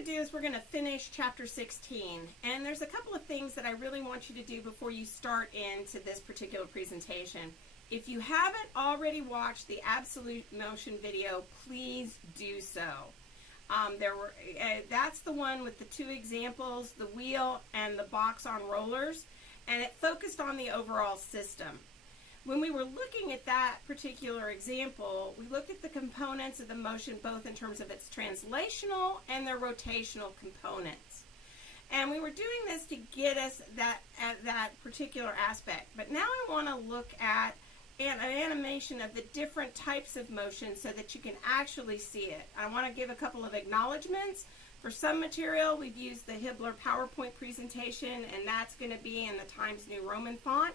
to do is we're going to finish chapter 16, and there's a couple of things that I really want you to do before you start into this particular presentation. If you haven't already watched the absolute motion video, please do so. That's the one with the two examples, the wheel and the box on rollers, and it focused on the overall system. When we were looking at that particular example, we looked at the components of the motion both in terms of its translational and their rotational components. And we were doing this to get us at that particular aspect. But now I want to look at an animation of the different types of motion so that you can actually see it. I want to give a couple of acknowledgments. For some material, we've used the Hibbler PowerPoint presentation, and that's going to be in the Times New Roman font.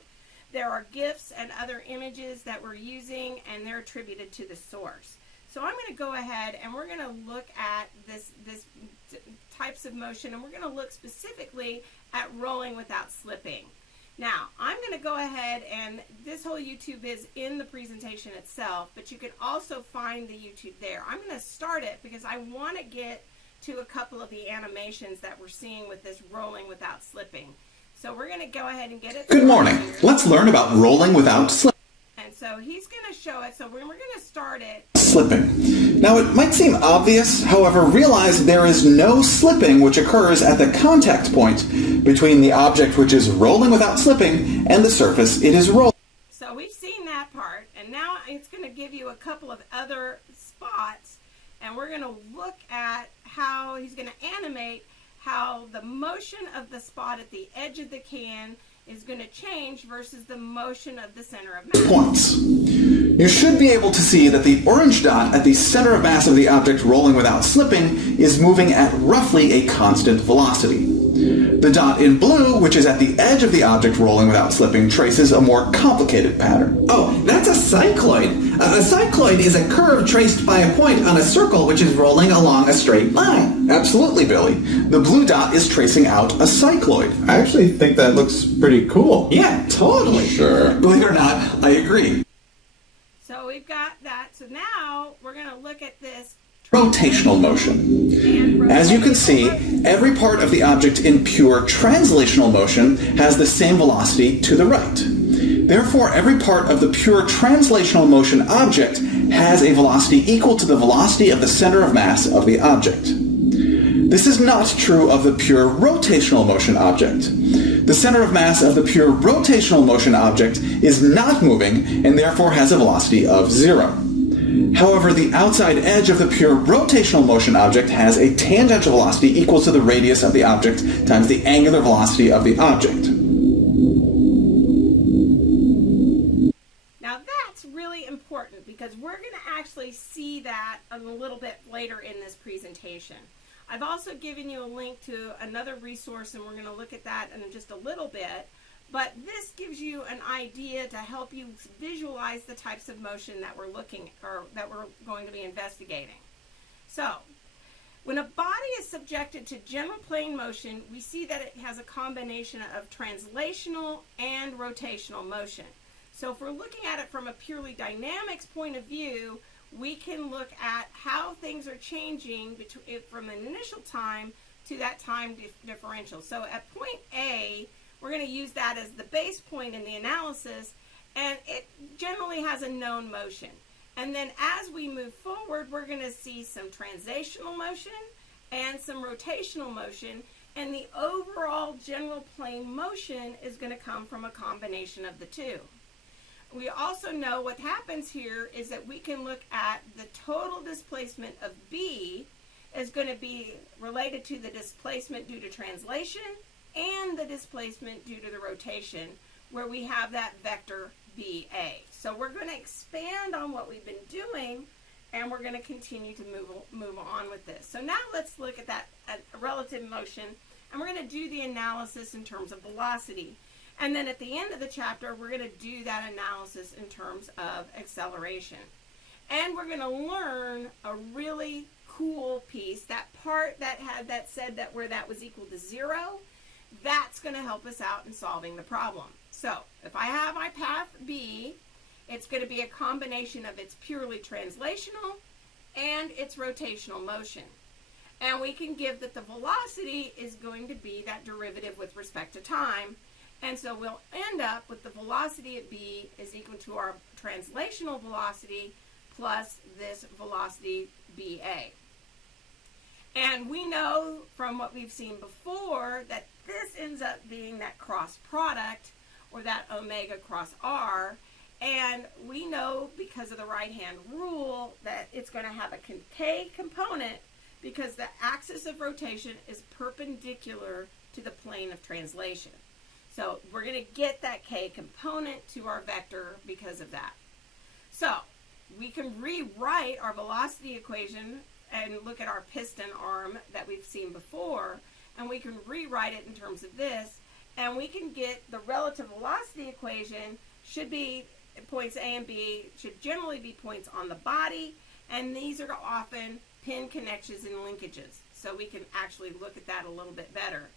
There are GIFs and other images that we're using, and they're attributed to the source. So I'm going to go ahead and we're going to look at this types of motion, and we're going to look specifically at rolling without slipping. Now, I'm going to go ahead, and this whole YouTube is in the presentation itself, but you can also find the YouTube there. I'm going to start it because I want to get to a couple of the animations that we're seeing with this rolling without slipping. So we're going to go ahead and get it. Good morning. Let's learn about rolling without slipping. And so he's going to show it. So we're going to start it. Slipping. Now it might seem obvious, however, realize there is no slipping which occurs at the contact point between the object which is rolling without slipping and the surface it is rolling. So we've seen that part, and now it's going to give you a couple of other spots, and we're going to look at how he's going to animate how the motion of the spot at the edge of the can is going to change versus the motion of the center of mass. Points. You should be able to see that the orange dot at the center of mass of the object rolling without slipping is moving at roughly a constant velocity. The dot in blue, which is at the edge of the object rolling without slipping, traces a more complicated pattern. Oh, that's a cycloid. A cycloid is a curve traced by a point on a circle which is rolling along a straight line. Absolutely, Billy. The blue dot is tracing out a cycloid. I actually think that looks pretty cool. Yeah, totally. Sure. Believe it or not, I agree. So we've got that. So now we're going to look at this Rotational motion. As you can see, every part of the object in pure translational motion has the same velocity to the right. Therefore, every part of the pure translational motion object has a velocity equal to the velocity of the center of mass of the object. This is not true of the pure rotational motion object. The center of mass of the pure rotational motion object is not moving and therefore has a velocity of 0. However, the outside edge of the pure rotational motion object has a tangential velocity equal to the radius of the object times the angular velocity of the object. Now that's really important because we're going to actually see that a little bit later in this presentation. I've also given you a link to another resource, and we're going to look at that in just a little bit. But this gives you an idea to help you visualize the types of motion that we're looking, or that we're going to be investigating. So, when a body is subjected to general plane motion, we see that it has a combination of translational and rotational motion. So if we're looking at it from a purely dynamics point of view, we can look at how things are changing from an initial time to that time differential. So at point A, we're going to use that as the base point in the analysis, and it generally has a known motion. And then as we move forward, we're going to see some translational motion and some rotational motion, and the overall general plane motion is going to come from a combination of the two. We also know what happens here is that we can look at the total displacement of B is going to be related to the displacement due to translation and the displacement due to the rotation, where we have that vector BA. So we're going to expand on what we've been doing, and we're going to continue to move on with this. So now let's look at that relative motion, and we're going to do the analysis in terms of velocity. And then at the end of the chapter, we're going to do that analysis in terms of acceleration. And we're going to learn a really cool piece, that part that had that said that where that was equal to 0, that's going to help us out in solving the problem. So if I have my path B, it's going to be a combination of its purely translational and its rotational motion. And we can give that the velocity is going to be that derivative with respect to time. And so we'll end up with the velocity at B is equal to our translational velocity plus this velocity BA. And we know from what we've seen before that this ends up being that cross product, or that omega cross R. And we know because of the right-hand rule that it's going to have a K component because the axis of rotation is perpendicular to the plane of translation. So we're going to get that K component to our vector because of that. So we can rewrite our velocity equation and look at our piston arm that we've seen before, and we can rewrite it in terms of this, and we can get the relative velocity equation should be points A and B, should generally be points on the body, and these are often pin connections and linkages. So we can actually look at that a little bit better.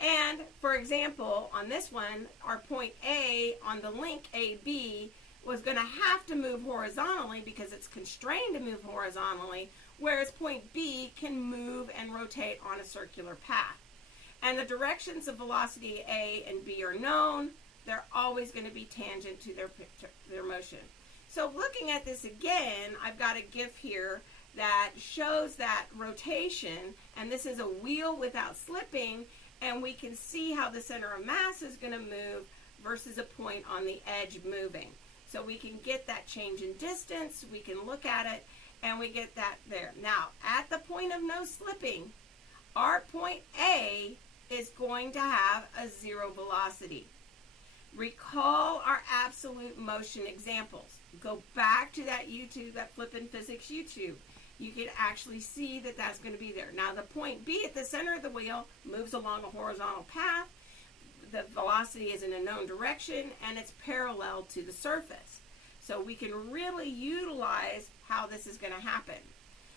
And for example, on this one, our point A on the link AB was going to have to move horizontally because it's constrained to move horizontally, whereas point B can move and rotate on a circular path. And the directions of velocity A and B are known. They're always going to be tangent to their motion. So looking at this again, I've got a GIF here that shows that rotation, and this is a wheel without slipping, and we can see how the center of mass is going to move versus a point on the edge moving. So we can get that change in distance, we can look at it, and we get that there. Now, at the point of no slipping, our point A is going to have a zero velocity. Recall our absolute motion examples. Go back to that YouTube, that Flippin' Physics YouTube. You can actually see that that's going to be there. Now, the point B at the center of the wheel moves along a horizontal path. The velocity is in a known direction, and it's parallel to the surface. So we can really utilize how this is going to happen.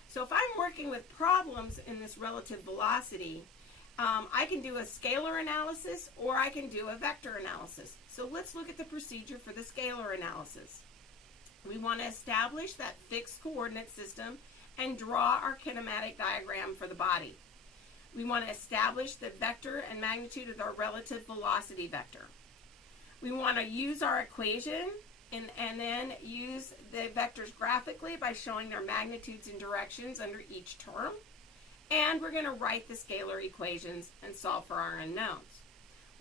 So if I'm working with problems in this relative velocity, I can do a scalar analysis or I can do a vector analysis. So let's look at the procedure for the scalar analysis. We want to establish that fixed coordinate system and draw our kinematic diagram for the body. We want to establish the vector and magnitude of our relative velocity vector. We want to use our equation and then use the vectors graphically by showing their magnitudes and directions under each term. And we're going to write the scalar equations and solve for our unknowns.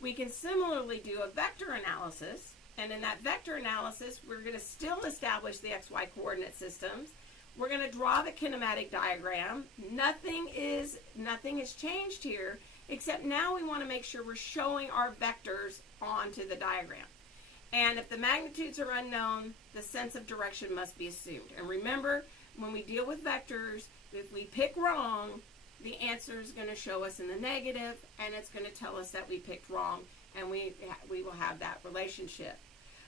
We can similarly do a vector analysis, and in that vector analysis, we're going to still establish the XY coordinate systems. We're going to draw the kinematic diagram. Nothing is changed here, except now we want to make sure we're showing our vectors onto the diagram. And if the magnitudes are unknown, the sense of direction must be assumed. And remember, when we deal with vectors, if we pick wrong, the answer is going to show us in the negative, and it's going to tell us that we picked wrong, and we will have that relationship.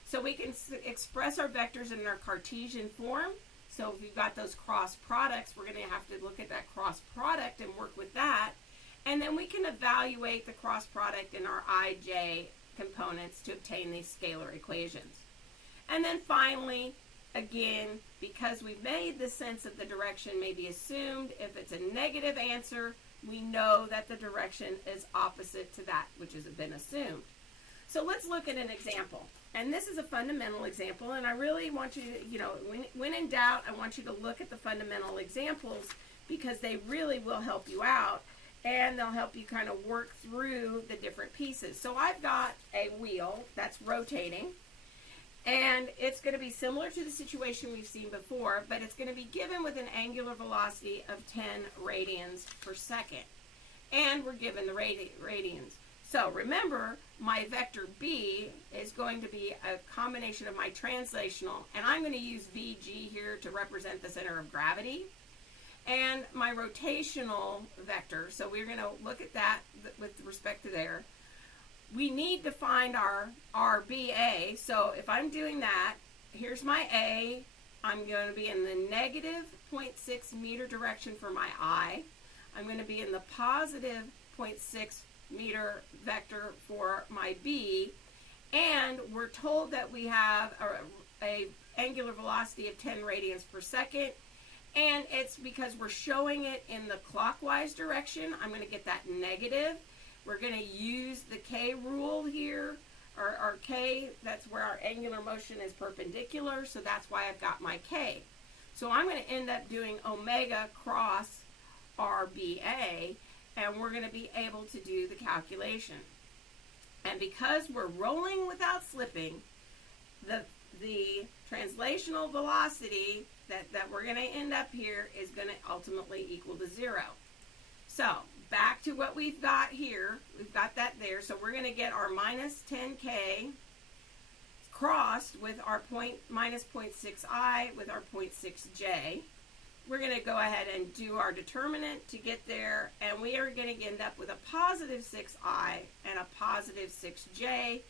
So we can express our vectors in our Cartesian form. So if you've got those cross products, we're going to have to look at that cross product and work with that. And then we can evaluate the cross product in our IJ components to obtain these scalar equations. And then finally, again, because we've made the sense of the direction may be assumed, if it's a negative answer, we know that the direction is opposite to that which has been assumed. So let's look at an example. And this is a fundamental example, and I really want you to, when in doubt, I want you to look at the fundamental examples because they really will help you out, and they'll help you kind of work through the different pieces. So I've got a wheel that's rotating, and it's going to be similar to the situation we've seen before, but it's going to be given with an angular velocity of 10 radians per second. And we're given the radians. So remember, my vector B is going to be a combination of my translational, and I'm going to use VG here to represent the center of gravity, and my rotational vector. So we're going to look at that with respect to there. We need to find our RBA. So if I'm doing that, here's my A. I'm going to be in the negative 0.6 meter direction for my I. I'm going to be in the positive 0.6 meter vector for my B. And we're told that we have a angular velocity of 10 radians per second. And it's because we're showing it in the clockwise direction. I'm going to get that negative. We're going to use the K rule here. Our K, that's where our angular motion is perpendicular, so that's why I've got my K. So I'm going to end up doing omega cross RBA, and we're going to be able to do the calculation. And because we're rolling without slipping, the translational velocity that we're going to end up here is going to ultimately equal to 0. So back to what we've got here. We've got that there. So we're going to get our minus 10K crossed with our minus 0.6I with our 0.6J. We're going to go ahead and do our determinant to get there, and we are going to end up with a positive 6I and a positive 6J.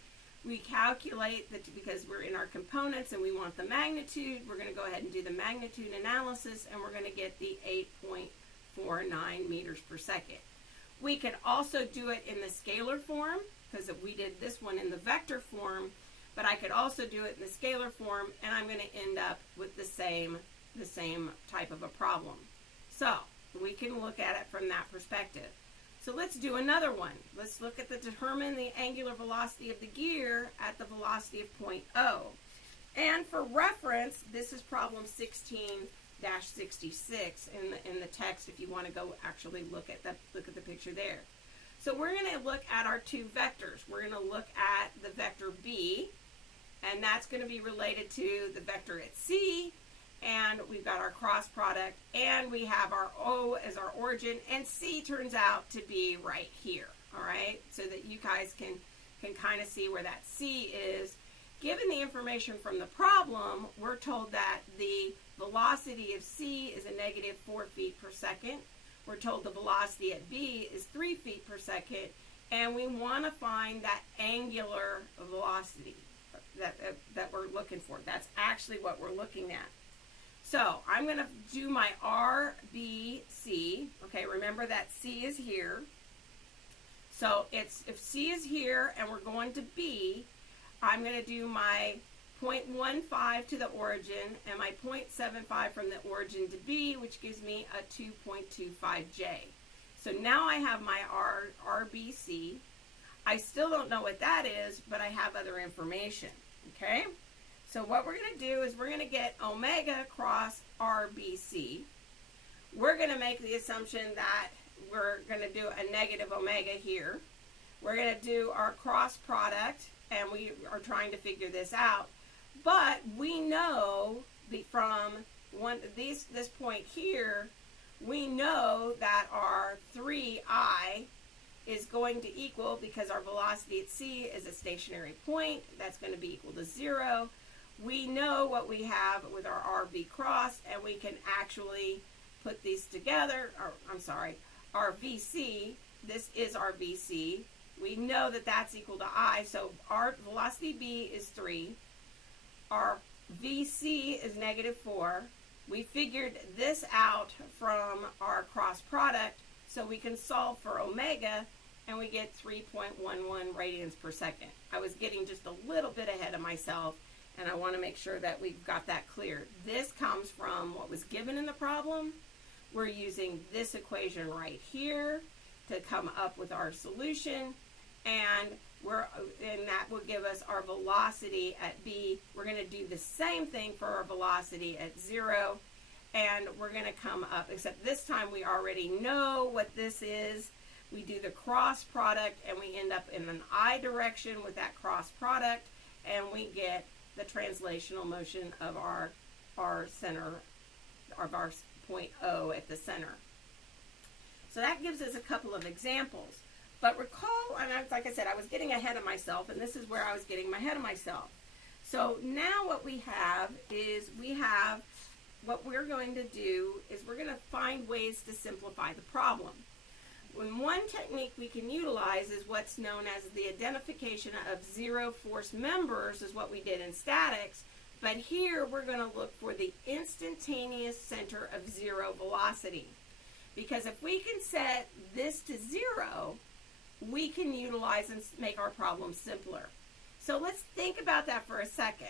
We calculate that because we're in our components and we want the magnitude, we're going to go ahead and do the magnitude analysis, and we're going to get the 8.49 meters per second. We could also do it in the scalar form, because we did this one in the vector form, but I could also do it in the scalar form, and I'm going to end up with the same type of a problem. So we can look at it from that perspective. So let's do another one. Let's look at determine the angular velocity of the gear at the velocity of point O. And for reference, this is problem 16-66 in the text if you want to go actually look at the picture there. So we're going to look at our two vectors. We're going to look at the vector B, and that's going to be related to the vector at C, and we've got our cross product, and we have our O as our origin, and C turns out to be right here, all right? So that you guys can kind of see where that C is. Given the information from the problem, we're told that the velocity of C is a negative 4 feet per second. We're told the velocity at B is 3 feet per second, and we want to find that angular velocity that we're looking for. That's actually what we're looking at. So I'm going to do my RBC. Okay, remember that C is here. So if C is here and we're going to B, I'm going to do my 0.15 to the origin and my 0.75 from the origin to B, which gives me a 2.25J. So now I have my RBC. I still don't know what that is, but I have other information. Okay? So what we're going to do is we're going to get omega cross RBC. We're going to make the assumption that we're going to do a negative omega here. We're going to do our cross product, and we are trying to figure this out. But we know from this point here, we know that our 3I is going to equal, because our velocity at C is a stationary point, that's going to be equal to 0. We know what we have with our RB cross, and we can actually put these together. Our VC, this is our VC. We know that that's equal to I, so our velocity B is 3. Our VC is negative 4. We figured this out from our cross product, so we can solve for omega, and we get 3.11 radians per second. I was getting just a little bit ahead of myself, and I want to make sure that we've got that clear. This comes from what was given in the problem. We're using this equation right here to come up with our solution, and that will give us our velocity at B. We're going to do the same thing for our velocity at 0, and we're going to come up, except this time we already know what this is. We do the cross product, and we end up in an I direction with that cross product, and we get the translational motion of our center, of our point O at the center. So that gives us a couple of examples. But recall, and like I said, I was getting ahead of myself, and this is where I was getting ahead of myself. So now what we have is what we're going to do is we're going to find ways to simplify the problem. One technique we can utilize is what's known as the identification of zero force members, is what we did in statics. But here we're going to look for the instantaneous center of zero velocity. Because if we can set this to 0, we can utilize and make our problem simpler. So let's think about that for a second.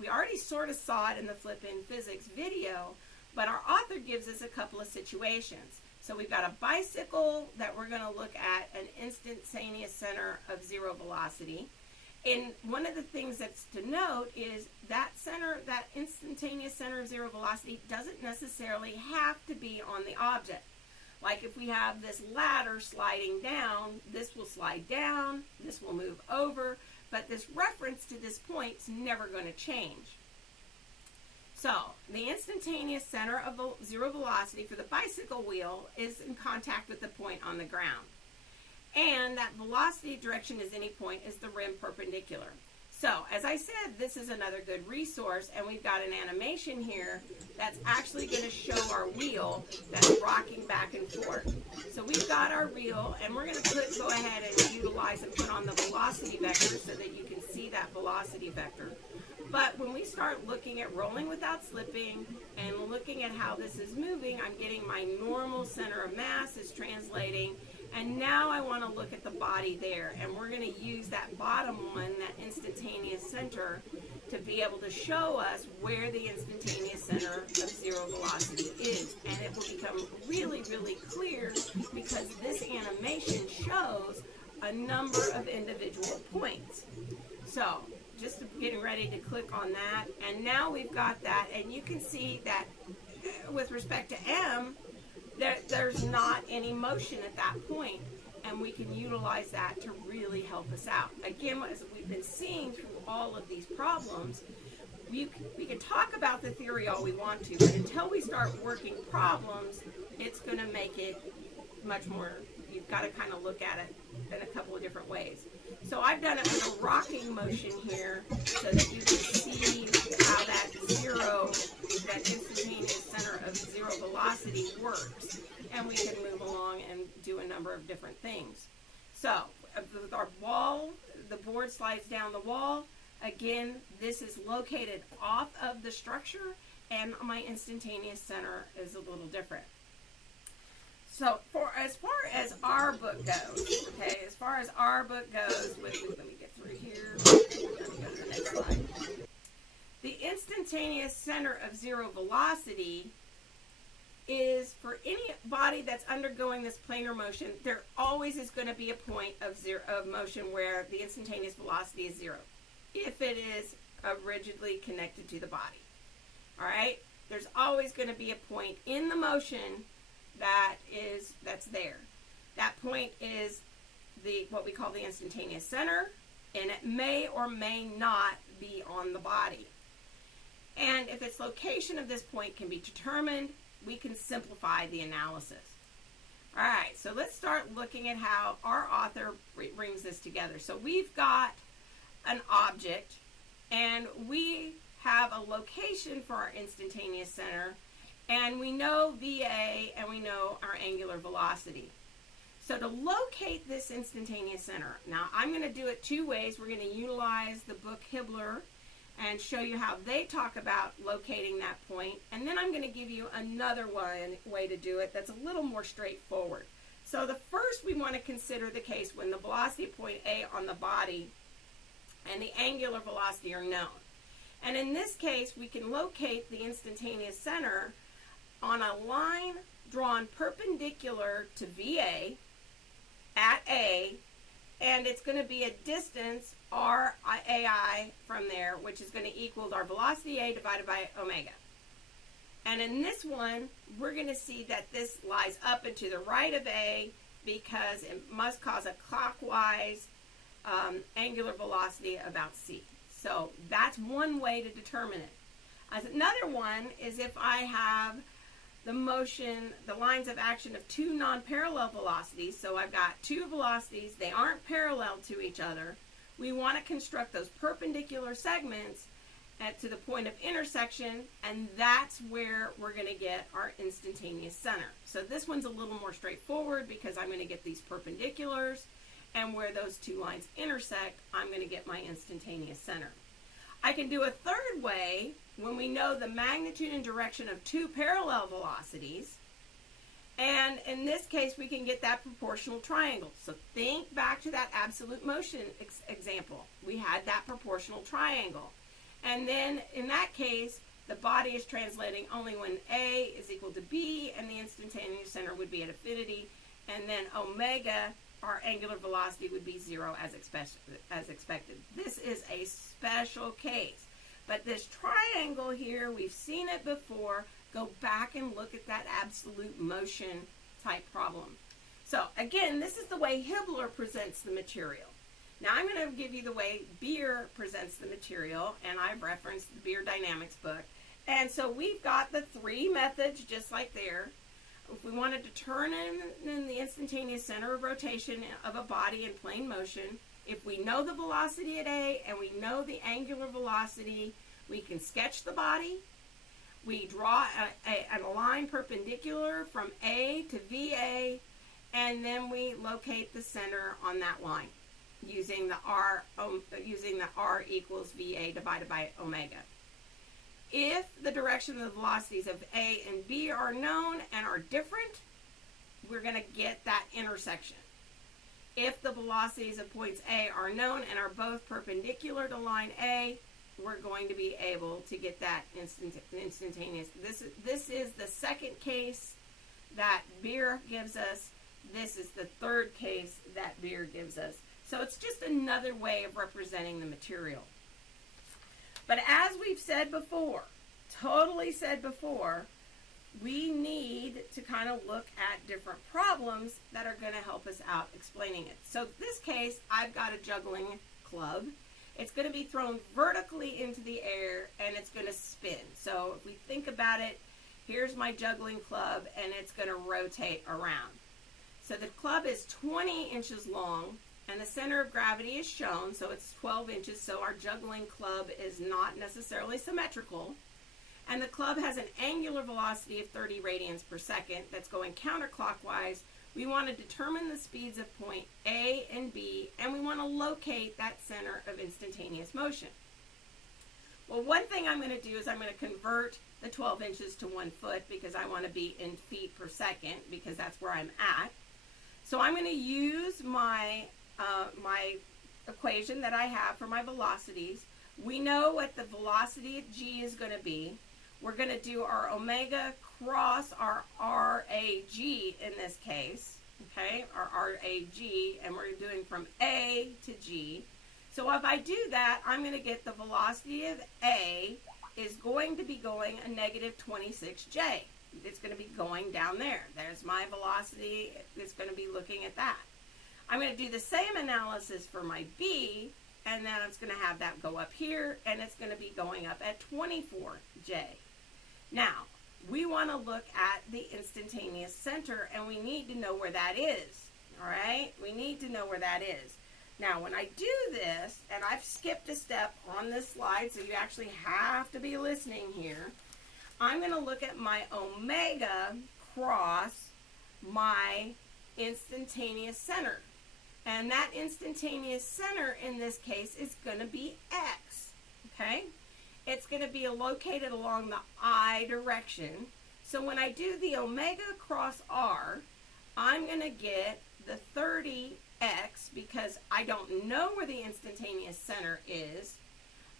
We already sort of saw it in the Flip in Physics video, But our author gives us a couple of situations. So we've got a bicycle that we're going to look at an instantaneous center of zero velocity. And one of the things that's to note is that instantaneous center of zero velocity doesn't necessarily have to be on the object. Like if we have this ladder sliding down, this will slide down, this will move over, but this reference to this point is never going to change. So the instantaneous center of zero velocity for the bicycle wheel is in contact with the point on the ground. And that velocity direction is any point is the rim perpendicular. So as I said, this is another good resource, and we've got an animation here that's actually going to show our wheel that's rocking back and forth. So we've got our wheel, and we're going to go ahead and utilize and put on the velocity vector so that you can see that velocity vector. But when we start looking at rolling without slipping and looking at how this is moving, I'm getting my normal center of mass is translating. And now I want to look at the body there. And we're going to use that bottom one, that instantaneous center, to be able to show us where the instantaneous center of zero velocity is. And it will become really, really clear because this animation shows a number of individual points. So just getting ready to click on that, and now we've got that, and you can see that with respect to M, there's not any motion at that point, and we can utilize that to really help us out. Again, as we've been seeing through all of these problems, we can talk about the theory all we want to, but until we start working problems, it's going to make it much more, you've got to kind of look at it in a couple of different ways. So I've done it with a rocking motion here so that you can see how that instantaneous center of zero velocity works. And we can move along and do a number of different things. So with our wall, the board slides down the wall. Again, this is located off of the structure, and my instantaneous center is a little different. So as far as our book goes, okay, let me get through here. Go to the next slide. The instantaneous center of zero velocity is for any body that's undergoing this planar motion, there always is going to be a point of motion where the instantaneous velocity is zero, if it is rigidly connected to the body. All right? There's always going to be a point in the motion that's there. That point is what we call the instantaneous center, and it may or may not be on the body. And if its location of this point can be determined, we can simplify the analysis. All right, so let's start looking at how our author brings this together. So we've got an object, and we have a location for our instantaneous center, and we know VA, and we know our angular velocity. So to locate this instantaneous center, now I'm going to do it two ways. We're going to utilize the book Hibbler and show you how they talk about locating that point. And then I'm going to give you another way to do it that's a little more straightforward. So the first, we want to consider the case when the velocity point A on the body and the angular velocity are known. And in this case, we can locate the instantaneous center on a line drawn perpendicular to VA at A, and it's going to be a distance RAI from there, which is going to equal our velocity A divided by omega. And in this one, we're going to see that this lies up and to the right of A because it must cause a clockwise angular velocity about C. So that's one way to determine it. Another one is if I have the motion, the lines of action of two non-parallel velocities. So I've got two velocities, they aren't parallel to each other. We want to construct those perpendicular segments to the point of intersection, and that's where we're going to get our instantaneous center. So this one's a little more straightforward because I'm going to get these perpendiculars, and where those two lines intersect, I'm going to get my instantaneous center. I can do a third way when we know the magnitude and direction of two parallel velocities. And in this case, we can get that proportional triangle. So think back to that absolute motion example. We had that proportional triangle. And then in that case, The body is translating only when A is equal to B, and the instantaneous center would be at affinity, and then omega, our angular velocity, would be 0 as expected. This is a special case. But this triangle here, we've seen it before. Go back and look at that absolute motion type problem. So again, this is the way Hibbler presents the material. Now I'm going to give you the way Beer presents the material, and I've referenced the Beer Dynamics book. And so we've got the 3 methods just like there. If we want to determine the instantaneous center of rotation of a body in plane motion, if we know the velocity at A and we know the angular velocity, we can sketch the body. We draw a line perpendicular from A to VA, and then we locate the center on that line using the R equals VA divided by omega. If the direction of the velocities of A and B are known and are different, we're going to get that intersection. If the velocities of points A are known and are both perpendicular to line A, we're going to be able to get that instantaneous. This is the second case that Beer gives us. This is the third case that Beer gives us. So it's just another way of representing the material. But as we've said before, totally said before, we need to kind of look at different problems that are going to help us out explaining it. So this case, I've got a juggling club. It's going to be thrown vertically into the air, and it's going to spin. So if we think about it, here's my juggling club, and it's going to rotate around. So the club is 20 inches long, and the center of gravity is shown, so it's 12 inches, so our juggling club is not necessarily symmetrical. And the club has an angular velocity of 30 radians per second that's going counterclockwise. We want to determine the speeds of point A and B, and we want to locate that center of instantaneous motion. Well, one thing I'm going to do is I'm going to convert the 12 inches to 1 foot because I want to be in feet per second because that's where I'm at. So I'm going to use my equation that I have for my velocities. We know what the velocity at G is going to be. We're going to do our omega cross our RAG in this case, okay, our RAG, and we're doing from A to G. So if I do that, I'm going to get the velocity of A is going to be going a negative 26J. It's going to be going down there. There's my velocity. It's going to be looking at that. I'm going to do the same analysis for my B, and then it's going to have that go up here, and it's going to be going up at 24J. Now, we want to look at the instantaneous center, and we need to know where that is, all right? We need to know where that is. Now, when I do this, and I've skipped a step on this slide, so you actually have to be listening here, I'm going to look at my omega cross my instantaneous center. And that instantaneous center in this case is going to be X, okay? It's going to be located along the I direction. So when I do the omega cross R, I'm going to get the 30X because I don't know where the instantaneous center is.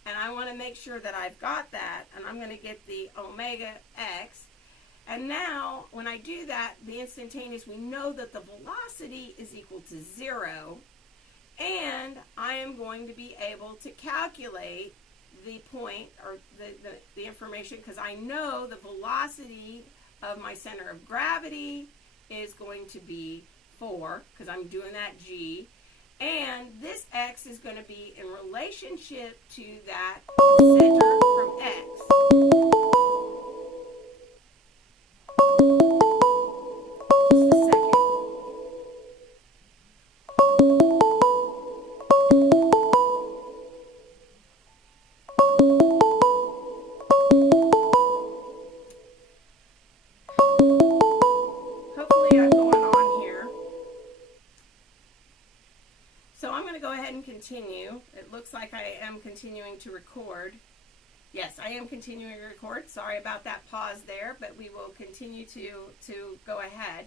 And I want to make sure that I've got that. And I'm going to get the omega X. And now, when I do that, the instantaneous, we know that the velocity is equal to 0. And I am going to be able to calculate the point, or the information, because I know the velocity of my center of gravity is going to be 4, because I'm doing that G. And this X is going to be in relationship to that center from X. Continue. It looks like I am continuing to record. Yes, I am continuing to record. Sorry about that pause there, but we will continue to go ahead.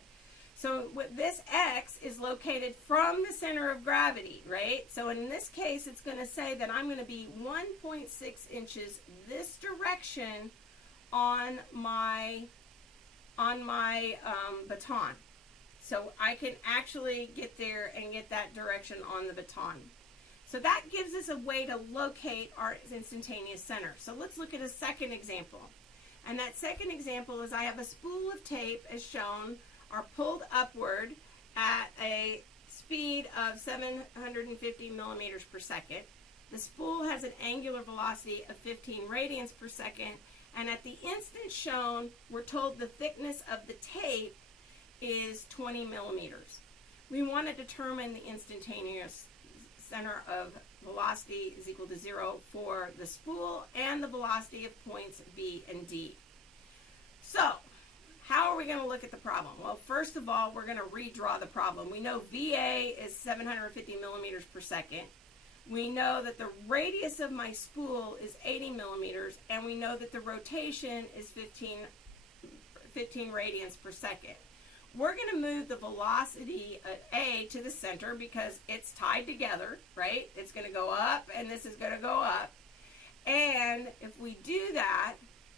So this X is located from the center of gravity, right? So in this case, it's going to say that I'm going to be 1.6 inches this direction on my baton. So I can actually get there and get that direction on the baton. So that gives us a way to locate our instantaneous center. So let's look at a second example. And that second example is I have a spool of tape, as shown, are pulled upward at a speed of 750 millimeters per second. The spool has an angular velocity of 15 radians per second, and at the instant shown, we're told the thickness of the tape is 20 millimeters. We want to determine the instantaneous center of velocity is equal to 0 for the spool and the velocity of points B and D. So, how are we going to look at the problem? Well, first of all, we're going to redraw the problem. We know VA is 750 millimeters per second. We know that the radius of my spool is 80 millimeters, and we know that the rotation is 15 radians per second. We're going to move the velocity at A to the center because it's tied together, right? It's going to go up, and this is going to go up. And if we do that,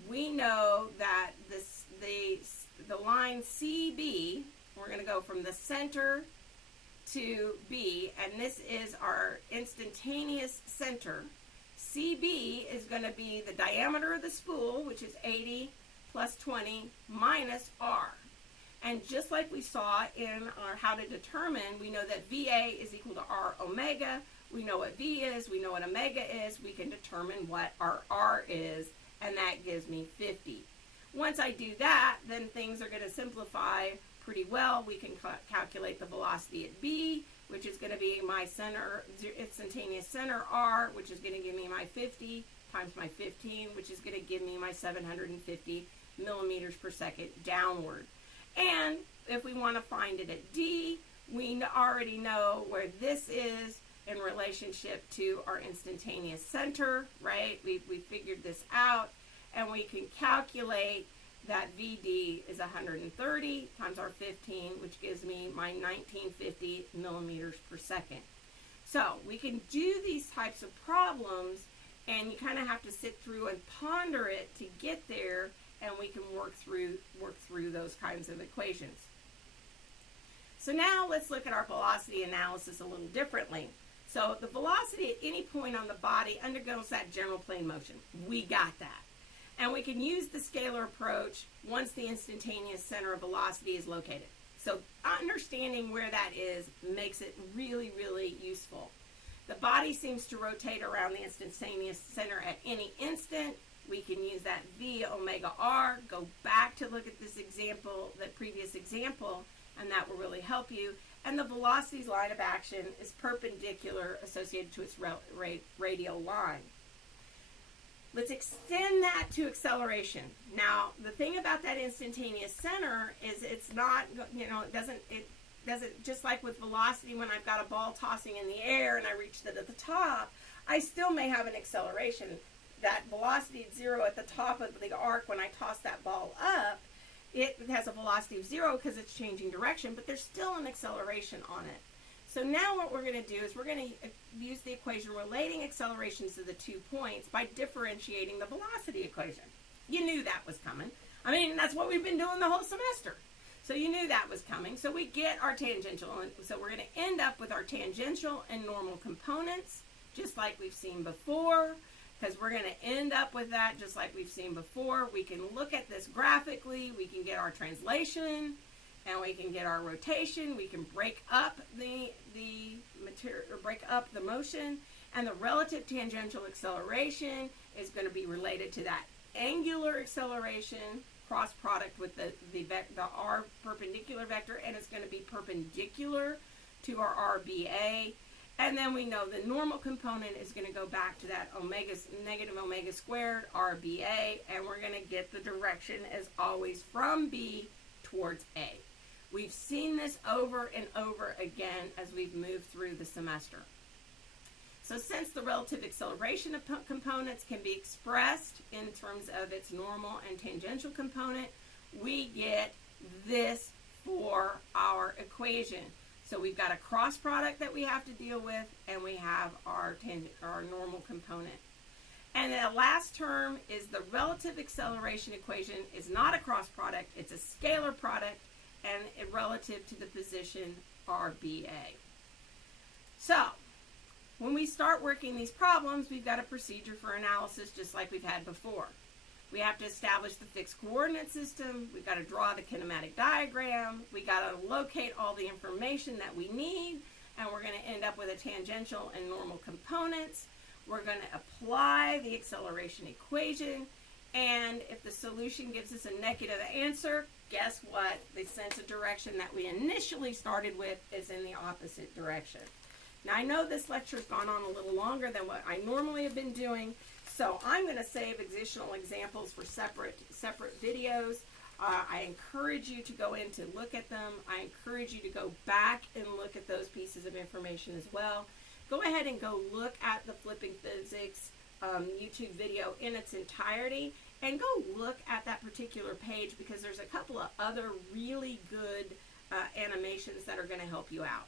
we know that the line CB, we're going to go from the center to B, and this is our instantaneous center. CB is going to be the diameter of the spool, which is 80 plus 20 minus R. And just like we saw in our how to determine, we know that VA is equal to R omega. We know what V is, we know what omega is. We can determine what our R is, and that gives me 50. Once I do that, then things are going to simplify pretty well. We can calculate the velocity at B, which is going to be my center, instantaneous center R, which is going to give me my 50 times my 15, which is going to give me my 750 millimeters per second downward. And if we want to find it at D, we already know where this is in relationship to our instantaneous center, right? We figured this out, and we can calculate that VD is 130 times our 15, which gives me my 1950 millimeters per second. So we can do these types of problems, and you kind of have to sit through and ponder it to get there, and we can work through those kinds of equations. So now let's look at our velocity analysis a little differently. So the velocity at any point on the body undergoes that general plane motion. We got that. And we can use the scalar approach once the instantaneous center of velocity is located. So understanding where that is makes it really, really useful. The body seems to rotate around the instantaneous center at any instant. We can use that V omega R, go back to look at this example, that previous example, and that will really help you. And the velocity's line of action is perpendicular associated to its radial line. Let's extend that to acceleration. Now, the thing about that instantaneous center is it's not, it doesn't, just like with velocity, when I've got a ball tossing in the air and I reach it at the top, I still may have an acceleration. That velocity at 0 at the top of the arc, when I toss that ball up, it has a velocity of 0 because it's changing direction, but there's still an acceleration on it. So now what we're going to do is we're going to use the equation relating accelerations to the 2 points by differentiating the velocity equation. You knew that was coming. I mean, that's what we've been doing the whole semester. So you knew that was coming. So we get our tangential, and so we're going to end up with our tangential and normal components, just like we've seen before, because we're going to end up with that just like we've seen before. We can look at this graphically. We can get our translation, and we can get our rotation. We can break up the material, or break up the motion, and the relative tangential acceleration is going to be related to that angular acceleration cross product with the R perpendicular vector, and it's going to be perpendicular to our RBA. And then we know the normal component is going to go back to that negative omega squared RBA, and we're going to get the direction, as always, from B towards A. We've seen this over and over again as we've moved through the semester. So since the relative acceleration of components can be expressed in terms of its normal and tangential component, we get this for our equation. So we've got a cross product that we have to deal with, and we have our normal component. And the last term is the relative acceleration equation is not a cross product, it's a scalar product, and relative to the position RBA. So, when we start working these problems, we've got a procedure for analysis just like we've had before. We have to establish the fixed coordinate system, we've got to draw the kinematic diagram, we got to locate all the information that we need, and we're going to end up with a tangential and normal components. We're going to apply the acceleration equation, and if the solution gives us a negative answer, guess what? The sense of direction that we initially started with is in the opposite direction. Now, I know this lecture's gone on a little longer than what I normally have been doing, so I'm going to save additional examples for separate videos. I encourage you to go in to look at them. I encourage you to go back and look at those pieces of information as well. Go ahead and go look at the Flipping Physics YouTube video in its entirety, and go look at that particular page because there's a couple of other really good animations that are going to help you out.